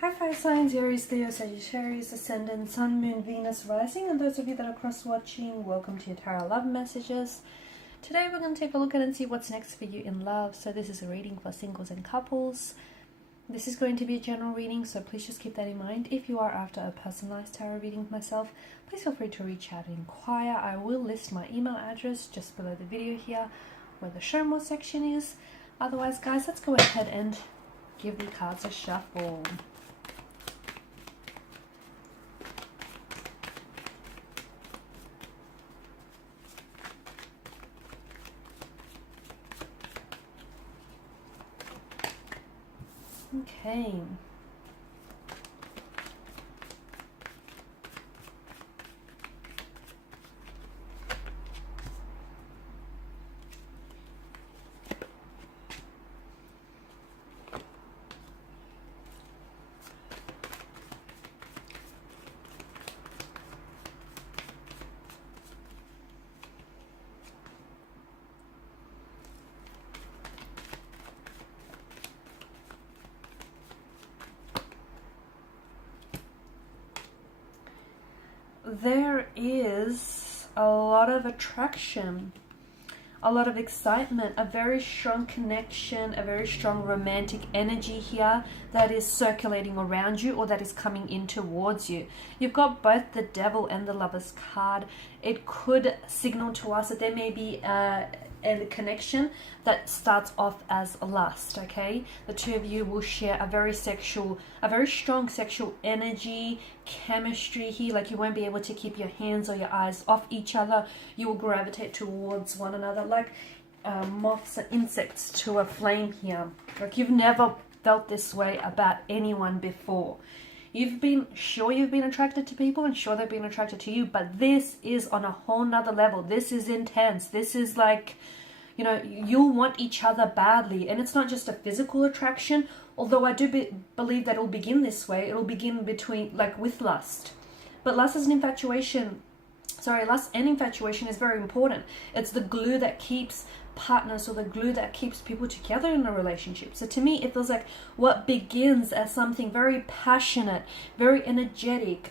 Hi fire signs, Aries, Leo, Sagittarius, Ascendant, Sun, Moon, Venus, Rising, and those of you that are cross-watching, welcome to your Tarot Love Messages. Today we're going to take a look at and see what's next for you in love. So this is a reading for singles and couples. This is going to be a general reading, so please just keep that in mind. If you are after a personalized tarot reading with myself, please feel free to reach out and inquire. I will list my email address just below the video here, where the show more section is. Otherwise, guys, let's go ahead and give the cards a shuffle. Okay. There is a lot of attraction, a lot of excitement, a very strong connection, a very strong romantic energy here that is circulating around you or that is coming in towards you. You've got both the Devil and the Lover's card. It could signal to us that there may be a connection that starts off as lust, okay? The two of you will share a very strong sexual energy, chemistry here. Like, you won't be able to keep your hands or your eyes off each other. You will gravitate towards one another like moths and insects to a flame here. Like, you've never felt this way about anyone before. You've been attracted to people and sure they've been attracted to you, but this is on a whole nother level. This is intense. This is like, you know, you'll want each other badly. And it's not just a physical attraction, although I do believe that it'll begin this way. It'll begin with lust. But lust and infatuation is very important. It's the glue that keeps partners, or the glue that keeps people together in a relationship. So to me, it feels like what begins as something very passionate, very energetic,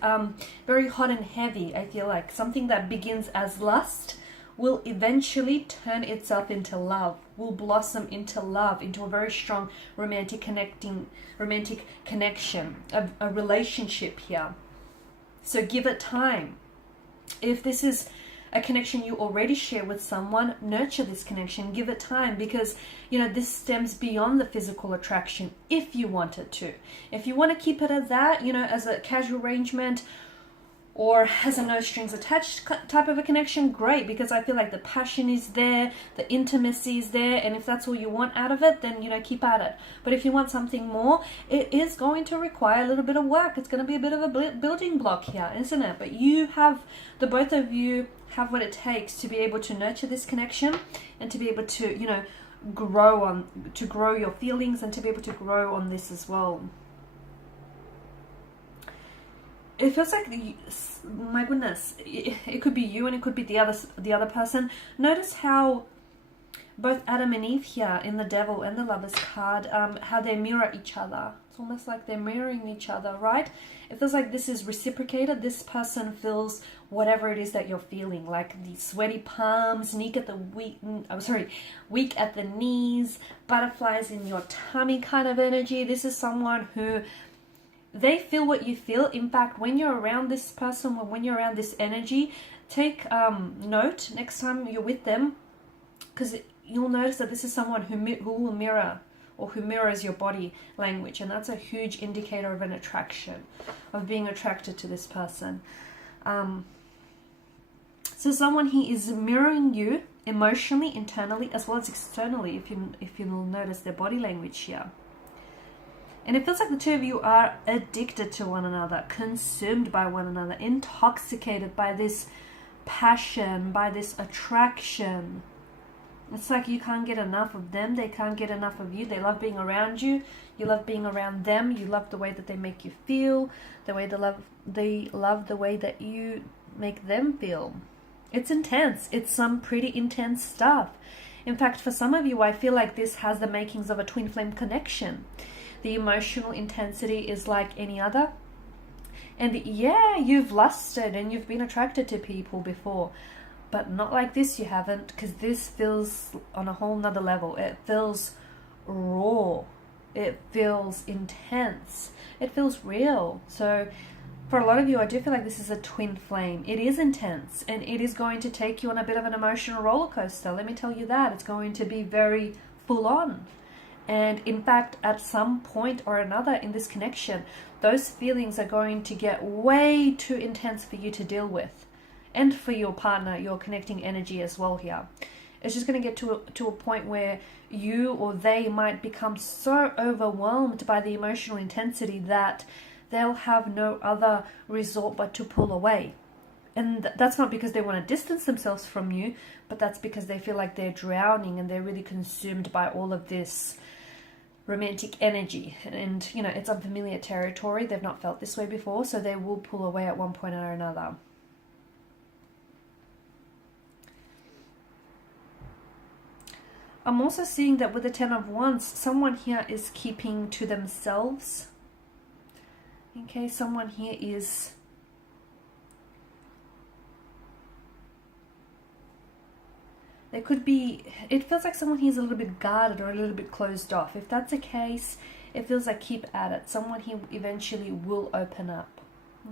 very hot and heavy, I feel like something that begins as lust will eventually turn itself into love, will blossom into love, into a very strong romantic connection, a relationship here. So give it time. If this is a connection you already share with someone, nurture this connection, give it time, because, you know, this stems beyond the physical attraction if you want it to. If you want to keep it as that, you know, as a casual arrangement or as a no strings attached type of a connection, great, because I feel like the passion is there, the intimacy is there, and if that's all you want out of it, then, you know, keep at it. But if you want something more, it is going to require a little bit of work. It's going to be a bit of a building block here, isn't it? But the both of you have what it takes to be able to nurture this connection and to be able to, you know, grow your feelings and to be able to grow on this as well. It feels like, my goodness, it could be you and it could be the other person. Notice how both Adam and Eve here in the Devil and the Lover's card, how they mirror each other. It's almost like they're mirroring each other, right? It feels like this is reciprocated. This person feels whatever it is that you're feeling, like the sweaty palms, weak at the knees, butterflies in your tummy kind of energy. This is someone who, they feel what you feel. In fact, when you're around this person, when you're around this energy, take note next time you're with them, because you'll notice that this is someone who will mirror, or who mirrors your body language, and that's a huge indicator of an attraction, of being attracted to this person. So someone he is mirroring you emotionally, internally, as well as externally, if you'll notice their body language here. And it feels like the two of you are addicted to one another, consumed by one another, intoxicated by this passion, by this attraction. It's like you can't get enough of them, they can't get enough of you. They love being around you, you love being around them, you love the way that they make you feel, they love the way that you make them feel. It's intense. It's some pretty intense stuff. In fact, for some of you, I feel like this has the makings of a twin flame connection. the emotional intensity is like any other. And yeah, you've lusted and you've been attracted to people before, but not like this, you haven't, because this feels on a whole nother level. It feels raw. It feels intense. It feels real. So for a lot of you, I do feel like this is a twin flame. It is intense, and it is going to take you on a bit of an emotional roller coaster. Let me tell you that. It's going to be very full on. And in fact, at some point or another in this connection, those feelings are going to get way too intense for you to deal with. And for your partner, your connecting energy as well here. It's just going to get to a point where you or they might become so overwhelmed by the emotional intensity that they'll have no other resort but to pull away. And that's not because they want to distance themselves from you, but that's because they feel like they're drowning and they're really consumed by all of this romantic energy. And, you know, it's unfamiliar territory. They've not felt this way before, so they will pull away at one point or another. I'm also seeing that with the Ten of Wands, someone here is keeping to themselves. Okay, someone here is there could be, it feels like someone here is a little bit guarded or a little bit closed off. If that's the case, it feels like keep at it. Someone here eventually will open up.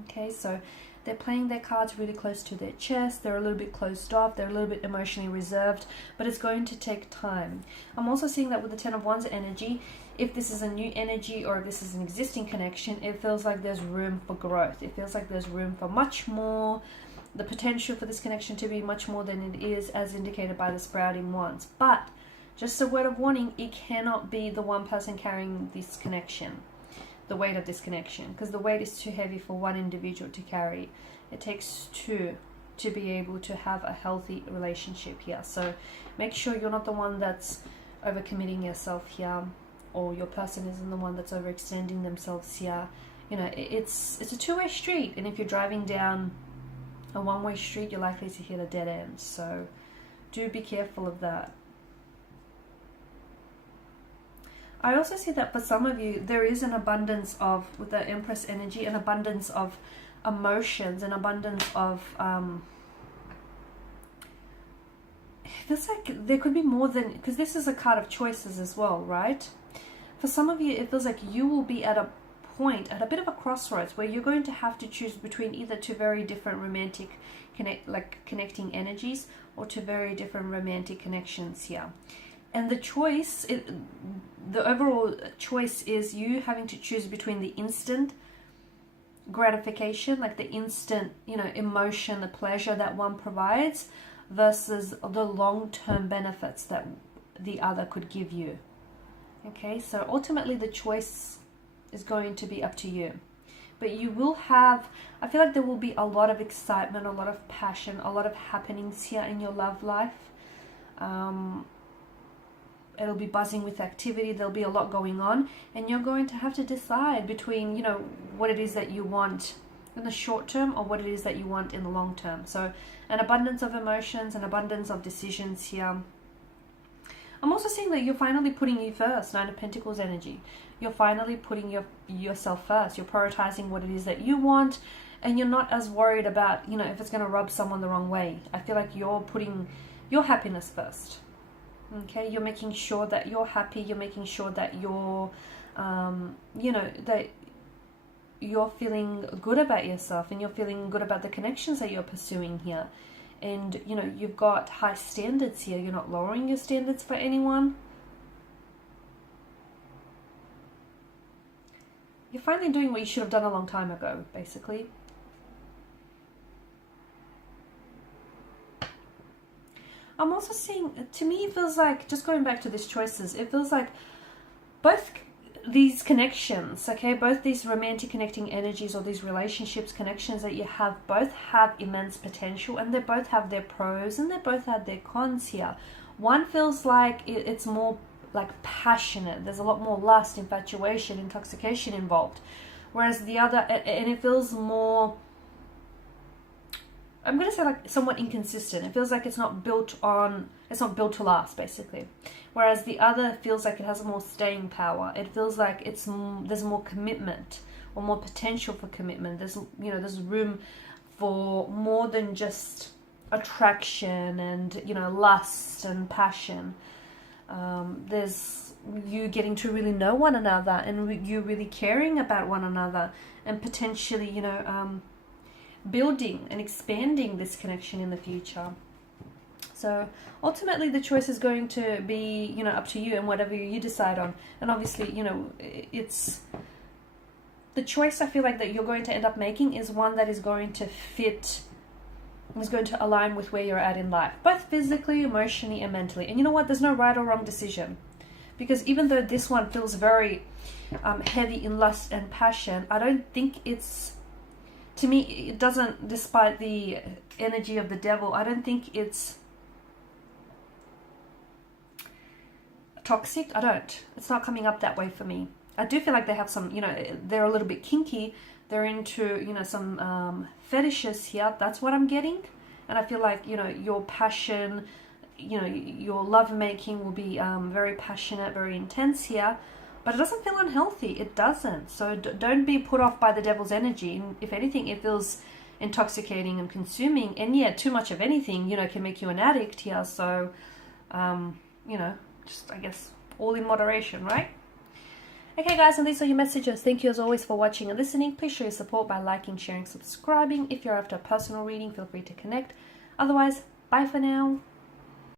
Okay, so they're playing their cards really close to their chest. They're a little bit closed off. They're a little bit emotionally reserved, but it's going to take time. I'm also seeing that with the Ten of Wands energy, if this is a new energy or if this is an existing connection, it feels like there's room for growth. It feels like there's room for much more, the potential for this connection to be much more than it is, as indicated by the sprouting wands. But just a word of warning, it cannot be the one person carrying this connection, the weight of this connection, because the weight is too heavy for one individual to carry. It takes two to be able to have a healthy relationship here. So make sure you're not the one that's overcommitting yourself here, or your person isn't the one that's overextending themselves here. You know, it's a two-way street, and if you're driving down a one-way street, you're likely to hit a dead end. So do be careful of that. I also see that for some of you, there is an abundance of, with the Empress energy, an abundance of emotions, an abundance of, it feels like there could be more than, because this is a card of choices as well, right? For some of you, it feels like you will be at a point, at a bit of a crossroads, where you're going to have to choose between either two very different romantic connecting energies, or two very different romantic connections here. And the choice, the overall choice is you having to choose between the instant gratification, like the instant, you know, emotion, the pleasure that one provides, versus the long-term benefits that the other could give you. Okay, so ultimately the choice is going to be up to you. But you will have, I feel like there will be a lot of excitement, a lot of passion, a lot of happenings here in your love life. It'll be buzzing with activity. There'll be a lot going on, and you're going to have to decide between, you know, what it is that you want in the short term or what it is that you want in the long term. So an abundance of emotions, an abundance of decisions here. I'm also seeing that you're finally putting you first. Nine of Pentacles energy. You're finally putting yourself first. You're prioritizing what it is that you want, and you're not as worried about, you know, if it's going to rub someone the wrong way. I feel like you're putting your happiness first. Okay, you're making sure that you're happy. You're making sure that you're, you know, that you're feeling good about yourself, and you're feeling good about the connections that you're pursuing here. And, you know, you've got high standards here. You're not lowering your standards for anyone. You're finally doing what you should have done a long time ago, basically. I'm also seeing, to me, it feels like, just going back to these choices, it feels like both these connections, okay, both these romantic connecting energies or these relationships, connections that you have, both have immense potential, and they both have their pros and they both have their cons here. One feels like it's more like passionate. There's a lot more lust, infatuation, intoxication involved. Whereas the other, and it feels more I'm going to say like somewhat inconsistent. It feels like it's not built to last, basically. Whereas the other feels like it has more staying power. It feels like there's more commitment or more potential for commitment. There's room for more than just attraction and, lust and passion. There's you getting to really know one another and you really caring about one another and potentially, building and expanding this connection in the future. So ultimately the choice is going to be, up to you and whatever you decide on. And obviously, it's the choice I feel like that you're going to end up making is one that is going to fit, is going to align with where you're at in life, both physically, emotionally, and mentally. And you know what? There's no right or wrong decision. Because even though this one feels very heavy in lust and passion, I don't think to me, it doesn't, despite the energy of the devil, I don't think it's toxic. It's not coming up that way for me. I do feel like they have some, they're a little bit kinky. They're into, some fetishes here. That's what I'm getting. And I feel like, your passion, your lovemaking will be very passionate, very intense here. But it doesn't feel unhealthy. It doesn't. So don't be put off by the devil's energy. And if anything, it feels intoxicating and consuming. And yeah, too much of anything, can make you an addict here. So, just, I guess, all in moderation, right? Okay, guys, and these are your messages. Thank you as always for watching and listening. Please show your support by liking, sharing, subscribing. If you're after a personal reading, feel free to connect. Otherwise, bye for now.